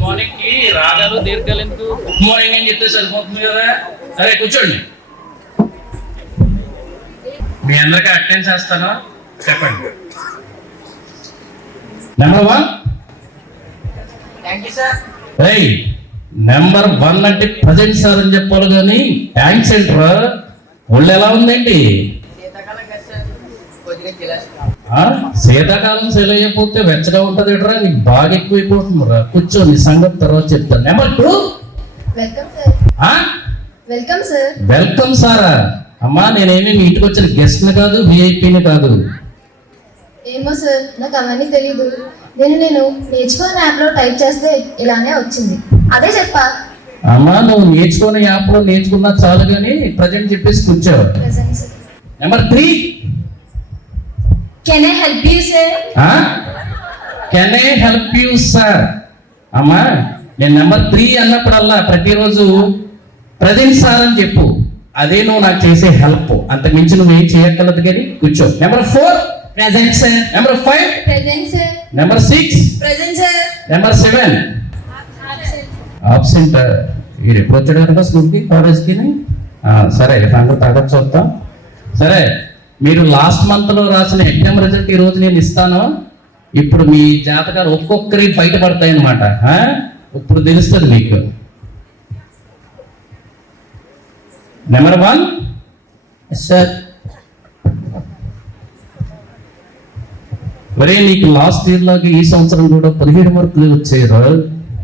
Morning కి రాగాలు దీర్ఘాలు ఎందుకు? గుడ్ మార్నింగ్ అని చెప్తే సరిపోతుంది కదా. సరే కూర్చోండి. మీ అందరికీ అటెండ్ చేస్తాను, చెప్పండి. నెంబర్ 1. నెంబర్ 1 అంటే ప్రజెంట్ సార్ అని చెప్పాలి కానీ థ్యాంక్స్ ఏంట్రా? ఒళ్ళు ఎలా ఉందండి? శీతాకాలం సెలవు అయిపోతే వెచ్చగా ఉంటది ఎట్రా, నీకు బాగా ఎక్కువైపోతుంది రా. కూర్చో, నీ సంగతి తర్వాత చెప్తాను. నెంబర్ 2. వెల్కమ్ సారా? అమ్మా, నేనేమి మీ ఇంటికి వచ్చిన గెస్ట్ ని కాదు, విఐపీని కాదు. ఏమో సార్, నాకు అవన్నీ తెలీదు. నేను నేర్చుకున్న యాప్ లో టైప్ చేస్తే ఇలానే వచ్చింది, అదే చెప్పా. అమ్మా, నువ్వు నేర్చుకునే యాప్ లో నేర్చుకున్నా చాలు కానీ ప్రజెంట్ చెప్పేసి కూర్చోవు. Number 3. Can I help you sir? Can I help you sir? అమ్మా, నేను నెంబర్ 3 అన్నప్పుడల్లా ప్రతిరోజు ప్రజెంట్ సార్ అని చెప్పు. అదే నువ్వు నాకు చేసే హెల్ప్. అంతకు మించి నువ్వేం చేయక్కర్లేదు కానీ కూర్చో. Number 4. Present sir. Number 5. Present sir. Number 6. Present sir. Number 7. Absent. మీరు ఎప్పుడు వచ్చాడు కదా స్కూల్కి, కాలేజ్కి? సరే, దాంట్లో తగ్గ చూద్దాం. సరే, మీరు లాస్ట్ మంత్ లో రాసిన ఎగ్జామ్ రిజల్ట్ ఈ రోజు నేను ఇస్తాను. ఇప్పుడు మీ జాతకాలు ఒక్కొక్కరి బయటపడతాయి అన్నమాట. ఇప్పుడు తెలుస్తుంది మీకు. నెంబర్ 1. సార్, ఒరే నీకు లాస్ట్ ఇయర్ లాగా ఈ సంవత్సరం కూడా 17 మార్కులు వచ్చాయి.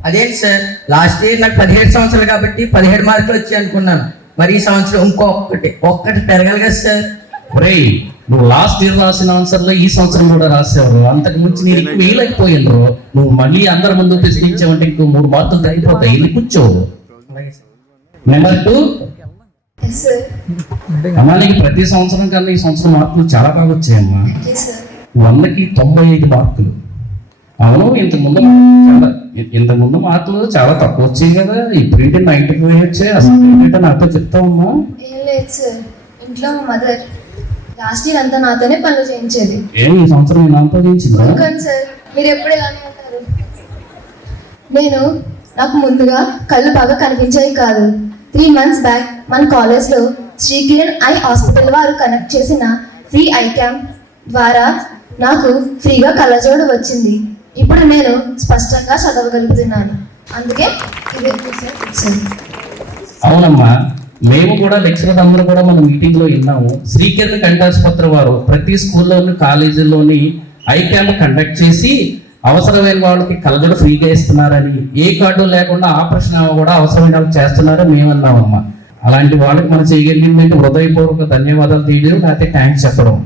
అదేంటి సార్, లాస్ట్ ఇయర్ నాకు 17 సంవత్సరాలు కాబట్టి 17 మార్కులు వచ్చాయి అనుకున్నాను. మరి ఈ సంవత్సరం ఒక్కటి పెరగాలి కదా సార్. ఒరే, నువ్వు లాస్ట్ ఇయర్ రాసిన ఆన్సర్లో ఈ సంవత్సరం కూడా రాసేవారు. అంతకు మించి నేను ఎక్కువ వేయలేకపోయినరు. నువ్వు మళ్ళీ అందరి ముందు ప్రశ్నించావంటే ఇంకో 3 మార్కులు తగ్గిపోతాయి. వెళ్ళి కూర్చో. నెంబర్ 2. అమ్మా, నీకు ప్రతి సంవత్సరం కన్నా ఈ సంవత్సరం మార్కులు చాలా బాగా వచ్చాయమ్మా. 100కి 95 మార్కులు. అవును, ఇంతకుముందు మార్కులు చాలా తక్కువ వచ్చాయి కదా, ఇప్పుడు 95 వచ్చాయి. అసలు ఏంటంటే నాతో చెప్తావమ్మా? ఏం లేదు సార్, ఇంట్లో మా మదర్ లాస్ట్ ఇయర్ అంతా నాతోనే పనులు చేయించేది. ఏం ఈ సంవత్సరం నేను నాతో చేయించిందా? సార్, మీరు ఎప్పుడు ఇలానే ఉంటారు. నాకు ముందుగా కళ్ళు బాగా కనిపించేవి కాదు. 3 months బ్యాక్ మన కాలేజ్లో శ్రీకిరణ్ ఐ హాస్పిటల్ వారు కనెక్ట్ చేసిన ఫ్రీ ఐ క్యాంప్ ద్వారా నాకు ఫ్రీగా కళ్ళజోడు వచ్చింది. ఇప్పుడు నేను స్పష్టంగా చదవగలుగుతున్నాను. అందుకే ఇది అవునమ్మా, మేము కూడా లెక్చరర్ అందరూ కూడా మన మీటింగ్ లో విన్నాము. శ్రీకిరణ్ కంటి ఆసుపత్రి వారు ప్రతి స్కూల్లోని కాలేజీల్లోని ఐ క్యాంప్ కండక్ట్ చేసి అవసరమైన వాళ్ళకి కళ్ళజోడు ఫ్రీగా ఇస్తున్నారని, ఏ కార్డు లేకుండా ఆపరేషన్ కూడా అవసరమైన వాళ్ళకి చేస్తున్నారని మేము అన్నామమ్మా. అలాంటి వాళ్ళకి మనం చేయగలిగింది హృదయపూర్వక ధన్యవాదాలు తీయడం, లేకపోతే థ్యాంక్స్ చెప్పడం.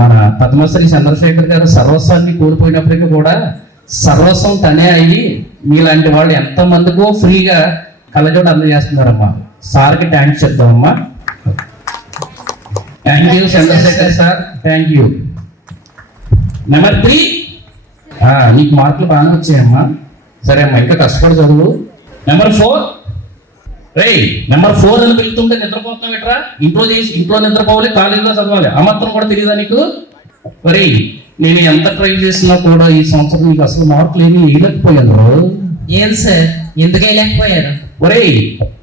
మన పద్మశ్రీ చంద్రశేఖర్ గారు సర్వస్వాన్ని కోల్పోయినప్పటికీ కూడా సర్వస్వం తనే అయ్యి మీలాంటి వాళ్ళు ఎంతమందికో ఫ్రీగా కళ్ళజోడు అందజేస్తున్నారమ్మా. సార్కి థ్యాంక్స్ చెప్తామమ్మా. Thank you Chandrashekar sir, thank you. Number 3. నీకు మార్కులు బాగానే వచ్చాయమ్మా. సరే అమ్మా, ఇంకా కష్టపడి చదువు. నెంబర్ 4. నెంబర్ 4 అని వెళ్తుంటే నిద్రపోతున్నావు ఎట్రా? ఇంట్లో నిద్రపోవాలి, కాలేజీలో చదవాలి. ఆ మాత్రం కూడా తెలియదా నీకు? మరి నేను ఎంత ట్రై చేసినా కూడా ఈ సంవత్సరం నీకు అసలు మార్కులు ఏమీ వేయలేకపోయాను. ఏం సార్, ఎందుకు వేయలేకపోయారు?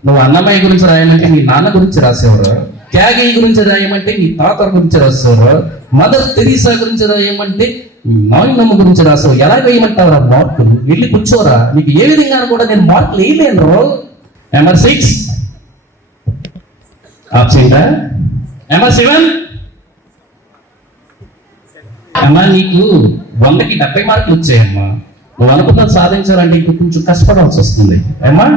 నువ్వు అన్నమయ్య గురించి రాయమంటే నీ నాన్న గురించి రాసేవారు, త్యాగయ్య గురించి రాయమంటే నీ తాత గురించి రాసేవారు, మదర్ తెరీసా గురించి రాయమంటే నాయనమ్మ గురించి రాసావు. ఎలా వేయమంటావురా మార్కులు? వెళ్ళి కూర్చోరా. నీకు ఏ విధంగా కూడా నేను మార్కులు వేయలేను. నెంబర్ 6. ఆప్షన్గా నెంబర్ 7. అమ్మా, నీకు 100కి 70 మార్కులు వచ్చాయమ్మా. నువ్వు అనుకున్నది సాధించాలంటే ఇంక కొంచెం కష్టపడాల్సి వస్తుంది అమ్మా.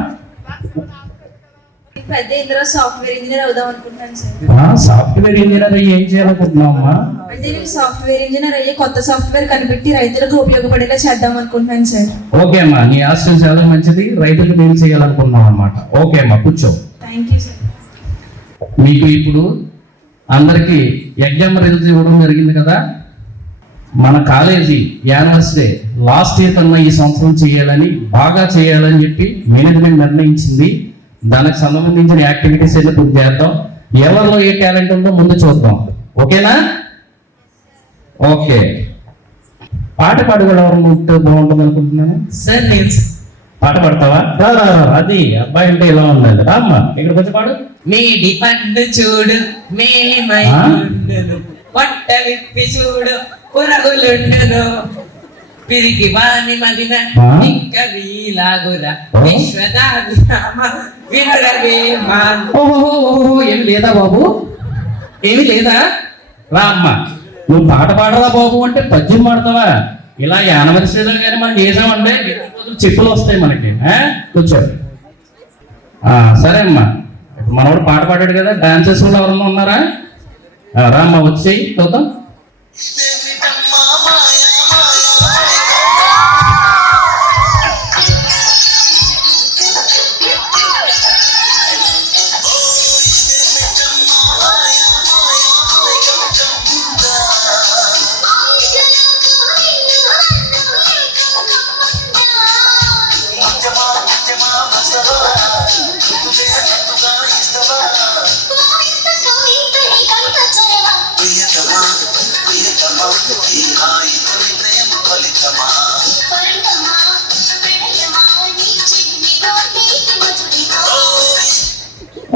సాఫ్ట్వేర్ ఇంజనీర్ అవుదాం అనుకుంటున్నాను సార్. సాఫ్ట్వేర్ ఇంజనీర్ అయ్యి ఏం చేయాలనుకుంటున్నావు అమ్మా? అంటే నేను సాఫ్ట్వేర్ ఇంజనీర్ అయ్యి కొత్త సాఫ్ట్వేర్ కనిపెట్టి రైతులకు ఉపయోగపడేలా చేద్దాం అనుకుంటున్నాను సార్. ఓకే అమ్మా, నీ ఆశయం చాలా మంచిది. రైతులకు నేను చేయాలనుకుంటున్నావు అన్నమాట. ఓకే అమ్మా, కూర్చో. Thank you sir. మీకు ఇప్పుడు అందరికి ఎగ్జామ్ రిజల్ట్ ఇవ్వడం జరిగింది కదా. మన కాలేజీ యానివర్సరీ లాస్ట్ ఇయర్ కన్నా ఈ సంవత్సరం చేయాలని, బాగా చేయాలని చెప్పి మేనేజ్మెంట్ నిర్ణయించింది. దానికి సంబంధించిన యాక్టివిటీస్ అయితే పూర్తి చేద్దాం. ఎవరిలో ఏ టాలెంట్ ఉందో ముందు చూద్దాం. ఓకేనా? ఓకే. పాట పాడగలరు ఎవరు ఉంటే బాగుంటుంది అనుకుంటున్నాను. సార్ నేను పాట పాడతావా? రా రా రా. అది అబ్బాయి అంటే ఇలా ఉండాలి. రామ్మా ఇక్కడికి వచ్చి పాడు. మేడి పండు చూడు మేలిమై ఆ? ఉండను, పొట్ట విప్పి చూడు పురుగులుండును, పిరికి వాణి మదిన ఆ? ఇంకా వీలాగురా ఓ? విశ్వదాభిరామ వినురవేమా. ఓహో ఏమి లేదా బాబు? ఏమి లేదా? రా అమ్మా. నువ్వు పాట పాడరా బాబు అంటే పద్యం పాడతావా? ఇలా యానవరిసీలు కానీ మనం చేసామంటే చెప్పులు వస్తాయి మనకి. కూర్చో. సరే అమ్మా. ఇప్పుడు మనవాడు పాట పాడాడు కదా, డాన్సెస్ కూడా ఎవరన్నా ఉన్నారా? రా అమ్మా వచ్చి చూద్దాం.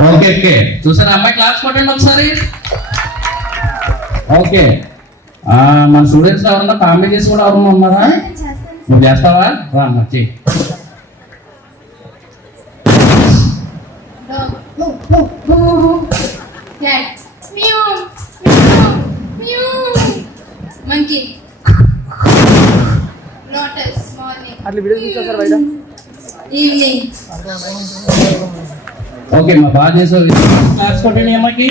Okay okay. చూసారా అమ్మాయి? క్లాస్ కొట్టండి ఒకసారి. ఓకే. మన స్టూడెంట్స్ ఎవరన్నా కామెడీ చేసి కూడా ఎవరన్నా ఉన్నారా? నువ్వు చేస్తావా? రా అమ్మా చెయ్యి. Cat. Meow. Meow. Monkey. Lotus. Morning. Evening. Okay మా బాగా చేసావు. క్లాస్ కొట్టండి అమ్మాయికి.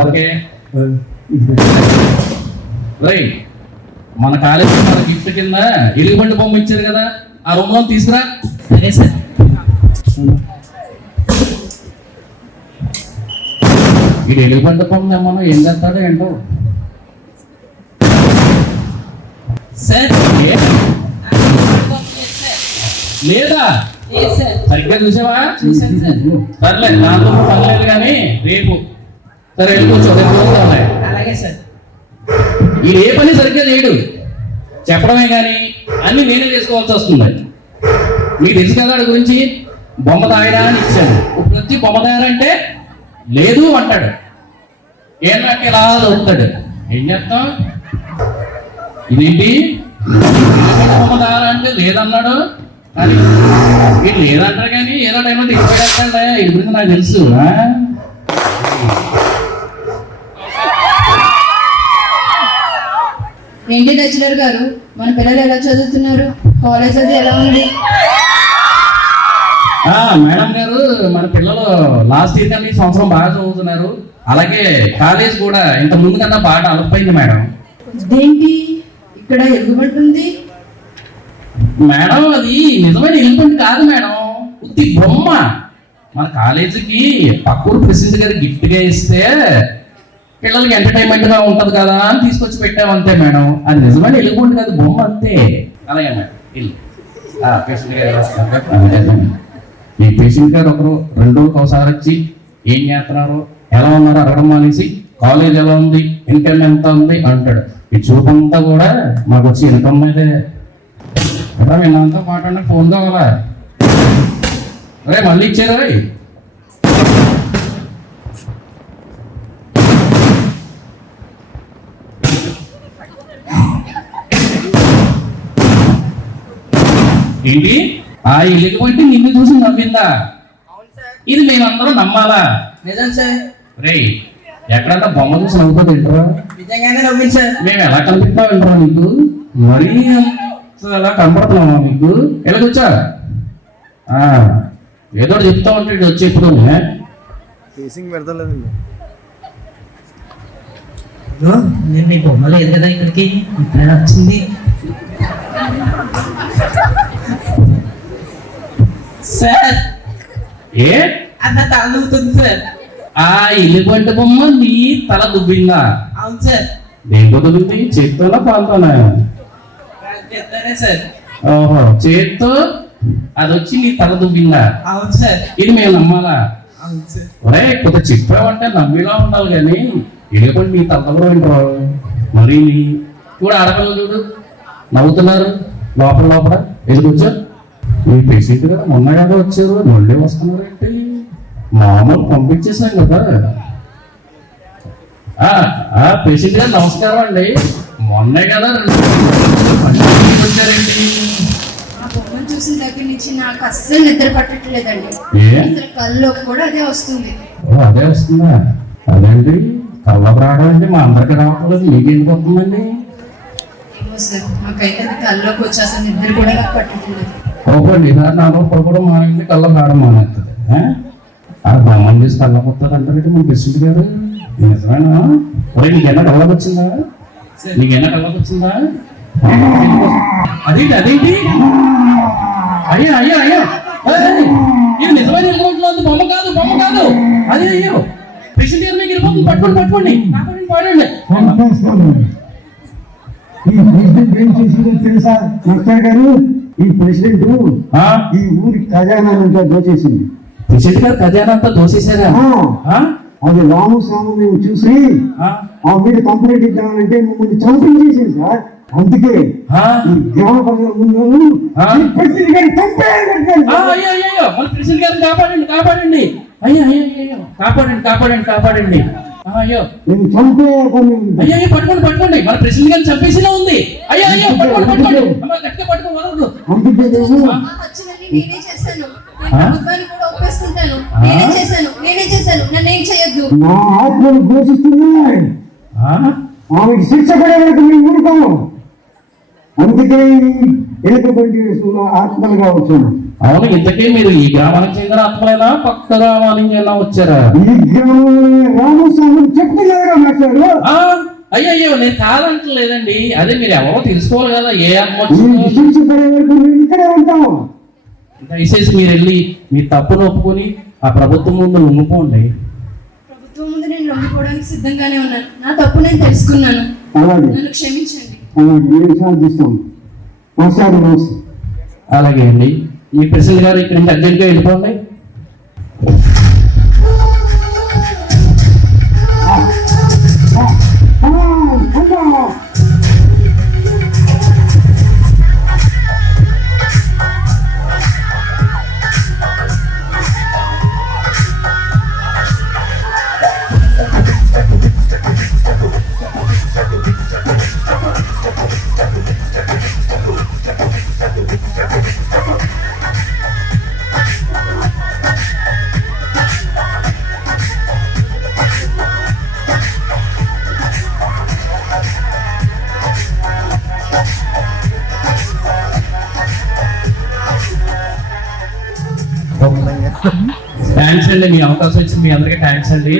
ఓకే. రైట్. మన కాలేజీ మన గిఫ్ట్ కింద ఎలుగుబంటి బొమ్మ ఇచ్చారు కదా, ఆ రూమ్ లో తీసుకురా. సరే సార్. ఇది ఎలుగుబంటి బొమ్మ ఏమన్నా ఏం చేస్తాడో ఏంటో. సార్ ఏ? లేదా సరిగ్గా చూసావా? చూసాను సార్. సర్లే దాంతో పర్లేదు కానీ రేపు సరే వెళ్ళిపోవచ్చు. రేపు చూద్దాంలే. అలాగే సార్. ఈ ఏ పని సరిగ్గా చేయడు, చెప్పడమే కానీ అన్ని నేనే చేసుకోవాల్సి వస్తుంది. మీకు తెలుసు కదా వాడి గురించి. బొమ్మ దాయరా అని ఇచ్చాను. ఇప్పుడు వచ్చి బొమ్మ దాయరంటే లేదు అంటాడు. ఏంటంటే ఇలా దొరుకుతాడు. ఏం చేస్తాం? ఇదేంటి బొమ్మ దాయరా అంటే లేదన్నాడు. కానీ వీడు లేదంటారు కానీ ఏదో టైంలో దిగిపోయాడంటే ఇది గురించి నాకు తెలుసు. ఏంటి లెక్చరర్ గారు, మన పిల్లలు ఎలా చదువుతున్నారు? కాలేజ్ అది ఎలా ఉంది? మేడం గారు, మన పిల్లలు లాస్ట్ ఇయర్ కానీ ఈ సంవత్సరం బాగా చదువుతున్నారు. అలాగే కాలేజ్ కూడా ఇంత ముందు కన్నా బాగా డెవలప్ అయింది మేడం. ఇదేంటి ఇక్కడ ఎగుబడి ఉంది? మేడం అది నిజమైన ఎలిమెంట్ కాదు మేడం, ఉత్తి బొమ్మ. మన కాలేజీకి పక్కూరు ప్రెసిడెంట్ గారు గిఫ్ట్ గా ఇస్తే పిల్లలకి ఎంటర్టైన్మెంట్ గా ఉంటది కదా అని తీసుకొచ్చి పెట్టాం అంతే మేడం. అది నిజమైన ఎలిమెంట్ కాదు, బొమ్మ అంతే. అలాగే మేడం ఇల్లు పేషెంట్ గారు, ఈ పేషెంట్ గారు ఒకరు 2 రోజులకు ఒకసారి వచ్చి ఏం చేస్తున్నారు, ఎలా ఉన్నారు అడగడం మానేసి కాలేజ్ ఎలా ఉంది, ఇన్కమ్ ఎంత ఉంది అంటాడు. ఈ చూపంతా కూడా మాకు వచ్చి ఇన్కమ్ మీదే. విన్నంతా మాట్లాడిన ఫోన్ కావాలా? అరే మళ్ళీ ఇచ్చారా? ఏంటి ఆ ఇల్లుకి పోయి నిన్ను చూసి నవ్విందా? ఇది మేమందరం నమ్మాలా? నిజం సార్. రే ఎక్కడంతా బొమ్మ చూసి నవ్వుతుంది ఏంట్రా? నిజంగానే నవ్వింది సార్. మేము ఎలా కనిపిస్తున్నావు ఏంట్రా నీకు? మరీ ఎలా కనపడుతున్నావా నీకు? ఎలా కూర్చో. ఏదో చెప్తా ఉంటాడు వచ్చి ఎప్పుడు. నేను మీ బొమ్మ లేదు కదా ఇక్కడికి, ఇక్కడ వచ్చింది సార్. ఏ అన్న తల దువ్వుతుంది సార్. ఆ ఇల్లుబంటి బొమ్మ నీ తల దువ్విందా? అవును సార్. దేంతో దువ్వింది? చేత్తోనా పాలతోనా? చెప్తానే సార్. ఓహో చేత్తో అది వచ్చి నీ తల దువ్విందా? అవును సార్. ఇది మేము నమ్మాలా? ఒరే కొద్దిగా చెప్పావంటే నమ్మిలా ఉండాలి కానీ వెళ్ళిపోయి నీ తప్పకుండా వింటారు మరి చూడు ఆడపిల్లలు చూడు నవ్వుతున్నారు లోపల లోపల వెళ్ళికొచ్చా మీ పేషెంట్ కదా మొన్న కదా వచ్చారు మళ్ళీ వస్తున్నారంటే మామూలు పంపించేసాం కదా పేషెంట్ గారు నమస్కారం అండి మొన్నే కదా వచ్చారండి ఆ బొమ్మను చూసిన దగ్గర నుంచి నాకు అస్సలు నిద్ర పట్టట్లేదండి. ఏ అసలు కల్లో కూడా అదే వస్తుంది. అదే వస్తుందా అదేంటి కళ్ళకు రావడానికి మా అందరికి రావట్లేదు మీకేంటి వస్తుందండి ఏమో సార్, నాకైతే అది కల్లోకి వచ్చి అసలు నిద్ర కూడా నాకు పట్టట్లేదు. ఓపండి నాలో పడుకోవడం మానేది కళ్ళ రావడం మానేస్తుంది ఆ బొమ్మను చేసి కళ్ళకు వస్తుంది అంటారంటే మీకు పేషెంట్ గారు నిజమేనా ఒరే నీకైనా కళ్ళకు వచ్చిందా నీకైనా కళ్ళకు వచ్చిందా అదేంటి అదేంటి అయ్యో అయ్యో అయ్యో ఇది నిజమైన వెళ్ళిపోతుంది బొమ్మ కాదు అదే అయ్యో పేషెంట్ గారు మీకు వెళ్ళిపోతుంది పట్టుకోండి పాడండి ఈ ప్రెసిడెంట్ ఏం చేసిందో తెలుసా మాస్టర్ గారు? ఈ ప్రెసిడెంట్ ఈ ఊరి ఖజానా అంతా దోచేసింది. పేషెంట్ గారు ఖజానా అంతా దోసేశారా అది రాము సాము మేము చూసి ఆ మీద కంప్లైంట్ ఇద్దామంటే మమ్మల్ని చంపించేసింది సార్. అందుకే ఈ గ్రామ ప్రజల ముందు ప్రెసిడెంట్ గారిని చంపేయాలి. అయ్యో మన ప్రెసిడెంట్ గారిని కాపాడండి అయ్యో కాపాడండి అయ్యో నేను చంపేయాలి. అయ్యో పట్టుకోండి మన ప్రెసిడెంట్ గారిని చంపేసినా ఉంది అయ్యో పట్టుకోండి గట్టిగా పట్టుకో వదలదు అందుకే నేను ఆ ఖర్చులన్నీ నేనే చేశాను. నేను ప్రభుత్వాన్ని కూడా ఒప్పేసుకుంటాను. నేనే చేశాను. నన్ను ఏం చేయొద్దు. నా ఆత్మను ఘోషిస్తున్నాయి. ఆమెకి శిక్ష పడే వరకు మేము ఊరుకోము. అందుకే ఎలుకబంటి ఆత్మలుగా వచ్చాను. అవును ఇంతకీ మీరు ఈ గ్రామానికి చెందిన ఆత్మలేనా పక్క గ్రామానికి ఎలా వచ్చారా ఈ గ్రామంలో రామస్వామి చెప్తున్నారా మాట్లాడు? అయ్యో నేను కాదంటలేదండి అదే మీరు ఎవరో తెలుసుకోవాలి కదా ఏ ఆత్మ ఈ వచ్చిందో శిక్ష పడే వరకు మేము ఇక్కడే ఉంటాము. దయచేసి మీరు వెళ్ళి మీ తప్పును ఒప్పుకొని ఆ ప్రభుత్వం ముందు లొంగిపోండి ప్రభుత్వం ముందు నేను లొంగిపోవడానికి సిద్ధంగానే ఉన్నాను. నా తప్పు నేను తెలుసుకున్నాను. అలాగే నన్ను క్షమించండి. అలాగే మేము సాధిస్తాం. మాస్టర్ నమస్తే. అలాగే అండి మీ ప్రెసిడెంట్ గారు ఇక్కడ నుంచి అర్జెంట్గా వెళ్ళిపోండి థ్యాంక్స్ అండి మీ అవకాశం ఇచ్చి మీ అందరికీ థ్యాంక్స్ అండి